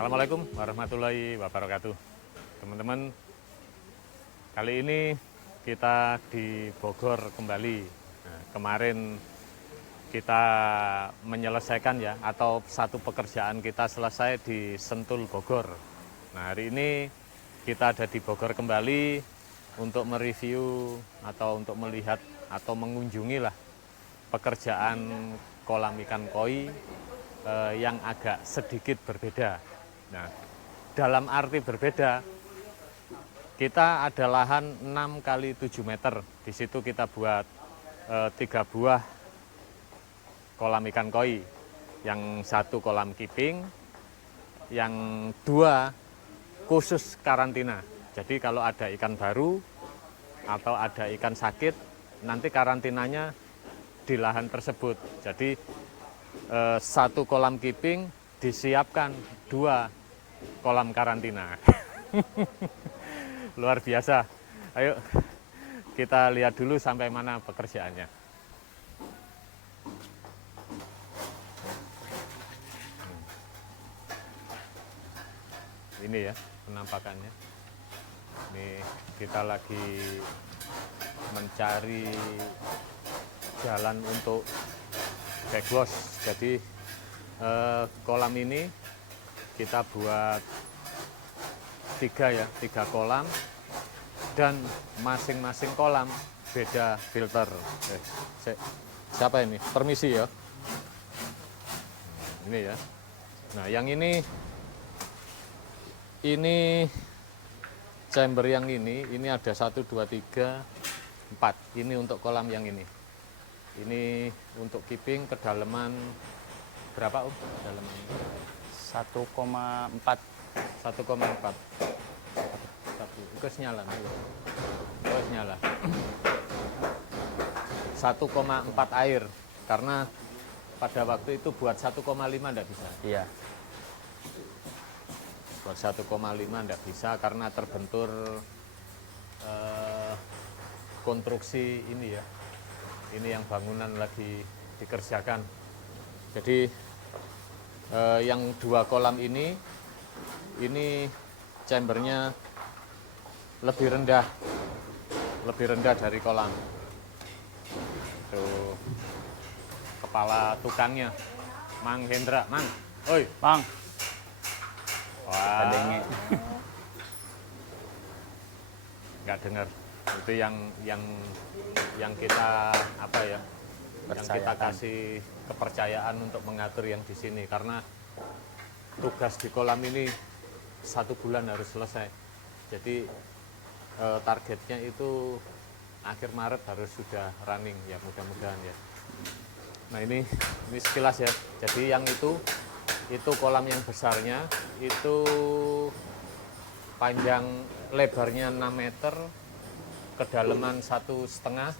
Assalamualaikum warahmatullahi wabarakatuh. Teman-teman, kali ini kita di Bogor kembali. Nah, kemarin kita menyelesaikan ya, atau satu pekerjaan kita selesai di Sentul Bogor. Nah, hari ini kita ada di Bogor kembali untuk mereview atau untuk melihat atau mengunjungi lah pekerjaan kolam ikan koi yang agak sedikit berbeda. Nah, dalam arti berbeda, kita ada lahan 6 kali 7 meter. Di situ kita buat 3 buah kolam ikan koi. Yang satu kolam keeping, yang 2 khusus karantina. Jadi kalau ada ikan baru atau ada ikan sakit, nanti karantinanya di lahan tersebut. Jadi satu kolam keeping disiapkan 2 kolam karantina. Luar biasa. Ayo kita lihat dulu sampai mana pekerjaannya. Ini ya penampakannya. Ini kita lagi mencari jalan untuk backwash. Jadi kolam ini kita buat 3 kolam, dan masing-masing kolam beda filter. Siapa ini? Permisi ya. Ini ya. Nah, yang ini chamber yang ini ada 1, 2, 3, 4. Ini untuk kolam yang ini. Ini untuk keeping kedalaman berapa, Om? Kedalaman 1,4. 1,4. Terus nyala dulu. Terus nyala. 1,4 air, karena pada waktu itu buat 1,5 enggak bisa. Iya. Buat 1,5 enggak bisa karena terbentur konstruksi ini ya. Ini yang bangunan lagi dikerjakan. Jadi yang 2 kolam ini chambernya lebih rendah dari kolam. Tuh kepala tukangnya, Mang Hendra, Mang, oi, Bang. wah, Adenge. nggak dengar. Itu yang kita apa ya? Yang kita kasih kepercayaan untuk mengatur yang di sini, karena tugas di kolam ini 1 bulan harus selesai. Jadi targetnya itu akhir Maret harus sudah running ya, mudah-mudahan ya. Nah, ini sekilas ya. Jadi yang itu kolam yang besarnya itu panjang lebarnya 6 meter, kedalaman 1,5.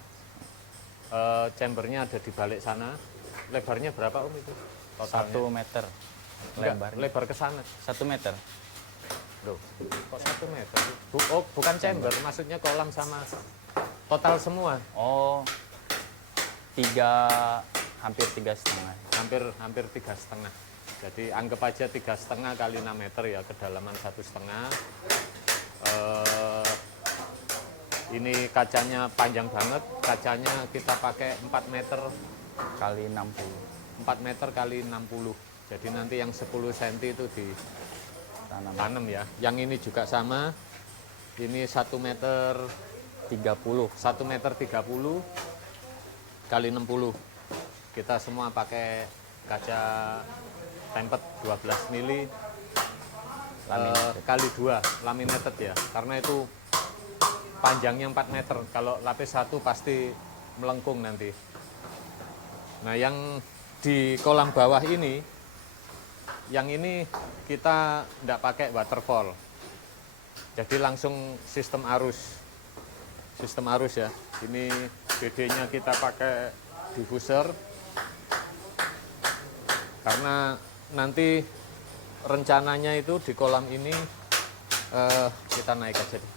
Chambernya ada di balik sana. Lebarnya berapa, Om, itu totalnya? 1 meter. Enggak, lebar ke sana 1 meter. Loh, kok 1 meter? Bukan chamber, maksudnya kolam sama total semua. Oh, hampir 3,5. Hampir 3,5. Jadi anggap aja 3,5 kali 6 meter ya, kedalaman 1,5. Ini kacanya panjang banget. Kacanya kita pakai 4 meter kali 60. 4 meter kali 60. Jadi nanti yang 10 cm itu ditanam ya. Yang ini juga sama. Ini 1 meter 30. 1 meter 30 kali 60. Kita semua pakai kaca tempet 12 mili kali 2 laminated ya. Karena itu panjangnya 4 meter. Kalau lapis 1 pasti melengkung nanti. Nah, yang di kolam bawah ini, yang ini kita tidak pakai waterfall. Jadi langsung sistem arus. Sistem arus ya. Ini BD-nya kita pakai diffuser. Karena nanti rencananya itu di kolam ini kita naik aja deh.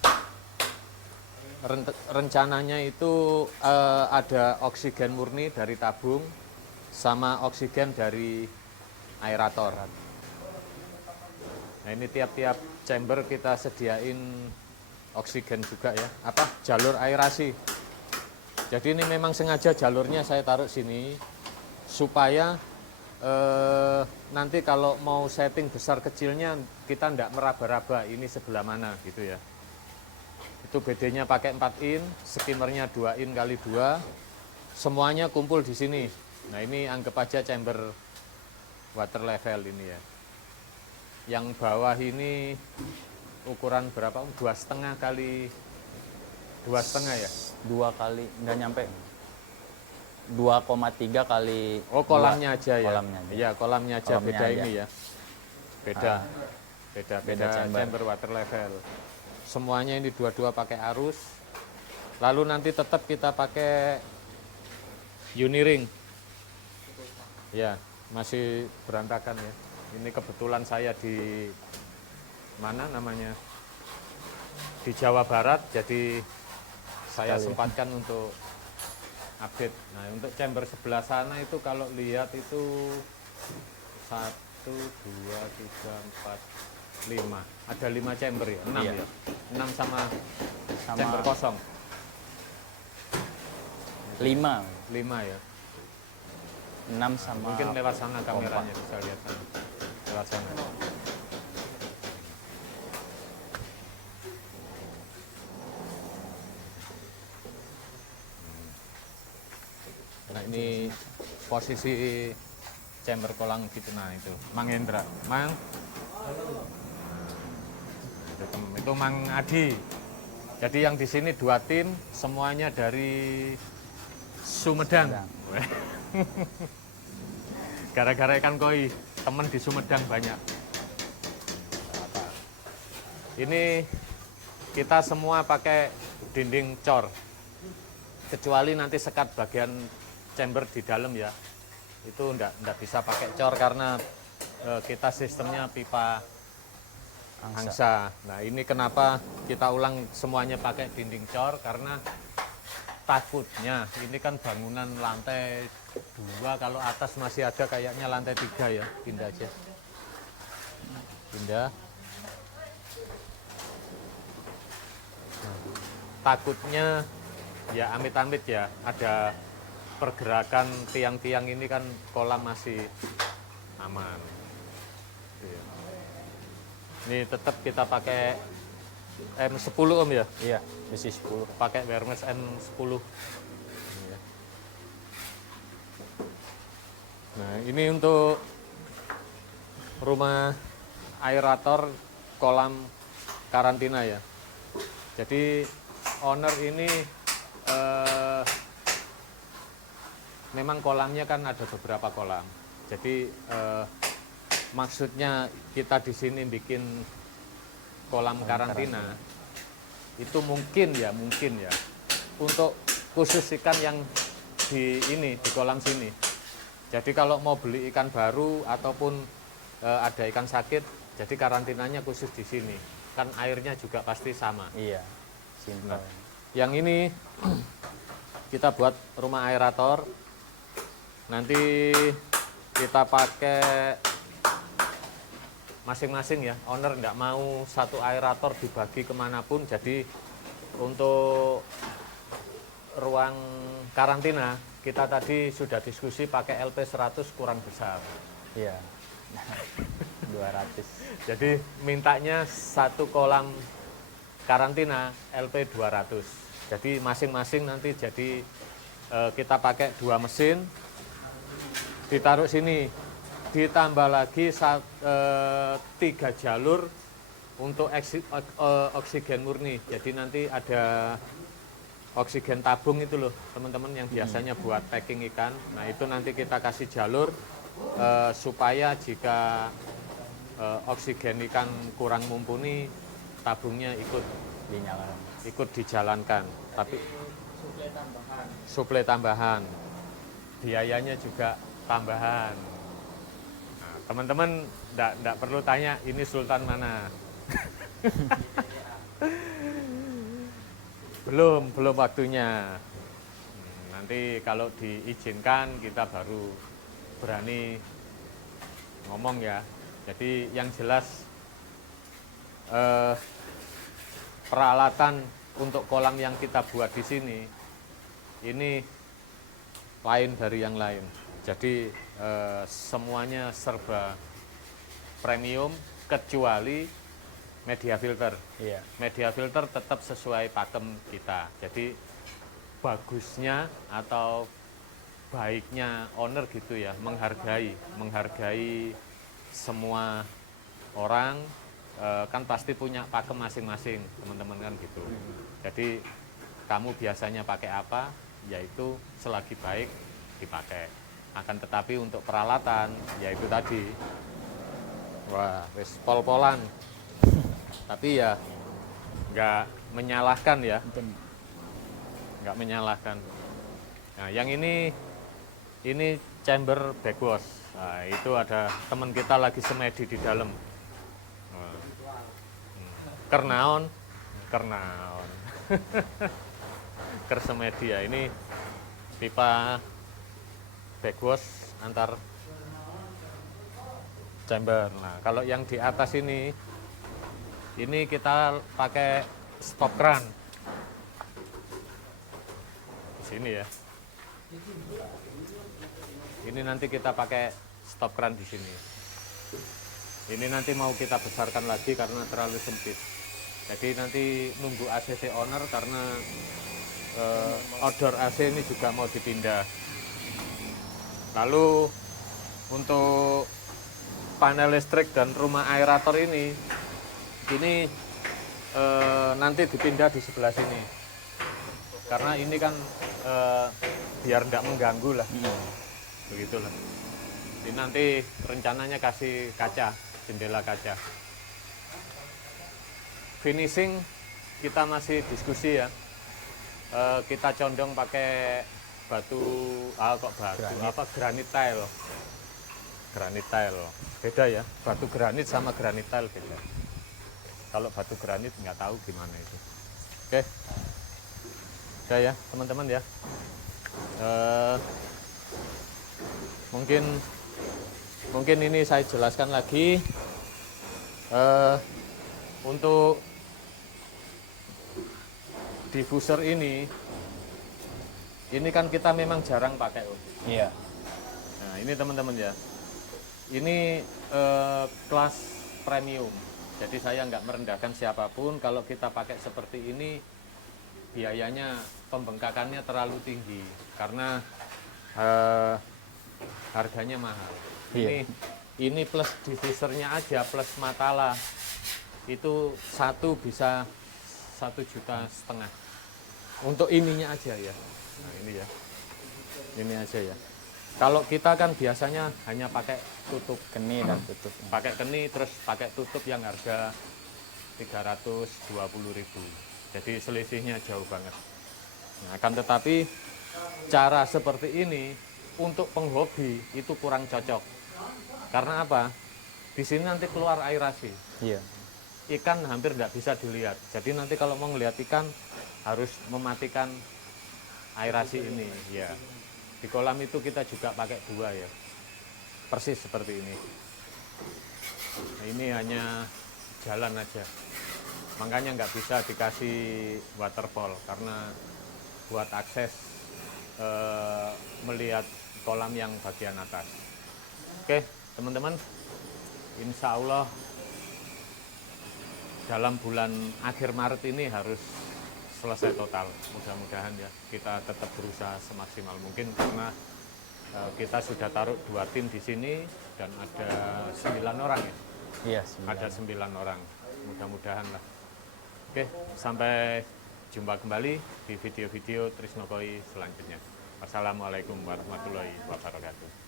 Rencananya itu ada oksigen murni dari tabung sama oksigen dari aerator. Nah ini tiap-tiap chamber kita sediain oksigen juga ya, jalur aerasi. Jadi ini memang sengaja jalurnya saya taruh sini supaya nanti kalau mau setting besar kecilnya kita tidak meraba-raba ini sebelah mana gitu ya. Itu BD-nya pakai 4 in, skimmernya 2 in kali 2, semuanya kumpul di sini. Nah ini anggap aja chamber water level ini ya. Yang bawah ini ukuran berapa? 2,5 kali 2,5 ya? 2 kali, nggak nyampe. 2,3 kali. Oh kolamnya aja ya? Kolamnya aja. Iya kolamnya aja, Kolamnya beda aja. ini ya. Beda. Beda chamber. chamber water level. Semuanya ini dua-dua pakai arus. Lalu nanti tetap kita pakai uniring. Ya, masih berantakan ya. Ini kebetulan saya di mana namanya? Di Jawa Barat, jadi saya sempatkan untuk update. Nah, untuk chamber sebelah sana itu kalau lihat itu 1, 2, 3, 4, 5. Ada 5 chamber ya? 6 Iya. ya? 6 sama Sama chamber kosong. 5. 5 ya? 6 sama. Mungkin lewat sana kameranya bisa lihat sana. Lewat sana. Nah ini posisi chamber kolang gitu. Nah itu Mang Hendra, Mang. Itu Mang Adi. Jadi yang di sini 2 tim, semuanya dari Sumedang. Gara-gara ikan koi, temen di Sumedang banyak. Ini kita semua pakai dinding cor, kecuali nanti sekat bagian chamber di dalam ya. Itu enggak bisa pakai cor karena kita sistemnya pipa angsa. Nah ini kenapa kita ulang semuanya pakai dinding cor, karena takutnya ini kan bangunan lantai 2, kalau atas masih ada kayaknya lantai 3 ya. Pindah aja, pindah. Takutnya ya amit-amit ya ada pergerakan tiang-tiang, ini kan kolam masih aman. Ini tetap kita pakai M10 Om ya? Iya, besi 10. Pakai Wermes M10. Nah ini untuk rumah aerator kolam karantina ya. Jadi owner ini memang kolamnya kan ada beberapa kolam. Jadi maksudnya kita di sini bikin kolam karantina itu mungkin ya untuk khusus ikan yang di kolam sini. Jadi kalau mau beli ikan baru ataupun ada ikan sakit, jadi karantinanya khusus di sini. Kan airnya juga pasti sama. Iya, simpel. Nah, yang ini kita buat rumah aerator. Nanti kita pakai masing-masing ya. Owner nggak mau satu aerator dibagi kemanapun. Jadi untuk ruang karantina kita tadi sudah diskusi pakai LP 100 kurang besar. Iya. 200. Jadi mintanya satu kolam karantina LP 200. Jadi masing-masing nanti jadi kita pakai 2 mesin, ditaruh sini, ditambah lagi 3 jalur untuk oksigen murni. Jadi nanti ada oksigen tabung itu loh teman-teman yang biasanya buat packing ikan. Nah itu nanti kita kasih jalur supaya jika oksigen ikan kurang mumpuni, tabungnya ikut dijalankan. Tapi suplai tambahan, biayanya juga tambahan. Nah, teman-teman enggak perlu tanya ini Sultan mana. belum waktunya. Nanti kalau diizinkan kita baru berani ngomong ya. Jadi yang jelas peralatan untuk kolam yang kita buat di sini ini lain dari yang lain. Jadi semuanya serba premium kecuali media filter. Iya. Media filter tetap sesuai pakem kita. Jadi bagusnya atau baiknya owner gitu ya, menghargai semua orang, kan pasti punya pakem masing-masing, teman-teman kan gitu. Jadi kamu biasanya pakai apa, yaitu selagi baik dipakai. Akan tetapi untuk peralatan, yaitu tadi, wah, wis pol-polan. Tapi ya nggak menyalahkan ya, nggak menyalahkan. Nah, yang ini chamber backwash. Nah, itu ada teman kita lagi semedi di dalam. Kernaon. Kersemedi ya, ini pipa backwash antar chamber. Nah, kalau yang di atas ini kita pakai stop kran. Di sini ya. Ini nanti kita pakai stop kran di sini. Ini nanti mau kita besarkan lagi karena terlalu sempit. Jadi nanti nunggu ACC owner karena outdoor AC ini juga mau dipindah. Lalu untuk panel listrik dan rumah aerator ini nanti dipindah di sebelah sini. Karena ini kan biar tidak mengganggu lah. Begitulah. Ini nanti rencananya kasih kaca, jendela kaca. Finishing kita masih diskusi ya. Kita condong pakai batu, granit tile. Granit tile. Beda ya, batu granit sama granit tile beda. Kalau batu granit nggak tahu gimana itu. Oke. Udah ya, teman-teman ya. Mungkin ini saya jelaskan lagi. Untuk diffuser ini kan kita memang jarang pakai. Iya. Nah, ini teman-teman ya. Ini kelas premium. Jadi saya nggak merendahkan siapapun. Kalau kita pakai seperti ini, biayanya pembengkakannya terlalu tinggi karena harganya mahal. Iya. Ini plus diffusernya aja plus matala itu satu bisa 1,5 juta. Untuk ininya aja ya. Nah, ini aja ya. Kalau kita kan biasanya hanya pakai tutup Keni dan tutup. pakai keni terus pakai tutup yang harga 320.000. Jadi selisihnya jauh banget. Nah, akan tetapi cara seperti ini untuk penghobi itu kurang cocok. Karena apa? Di sini nanti keluar airasi. Iya. Ikan hampir tidak bisa dilihat. Jadi nanti kalau mau ngelihat ikan harus mematikan airasi ini. Ya. Di kolam itu kita juga pakai 2 ya. Persis seperti ini. Nah, ini hanya jalan aja. Makanya nggak bisa dikasih waterfall karena buat akses melihat kolam yang bagian atas. Oke, teman-teman, insya Allah dalam bulan akhir Maret ini harus selesai total. Mudah-mudahan ya, kita tetap berusaha semaksimal mungkin karena kita sudah taruh 2 tim di sini dan ada 9 orang ya. Iya, Ada 9 orang. Mudah-mudahan lah. Oke, sampai jumpa kembali di video-video Trisno Koi selanjutnya. Wassalamualaikum warahmatullahi wabarakatuh.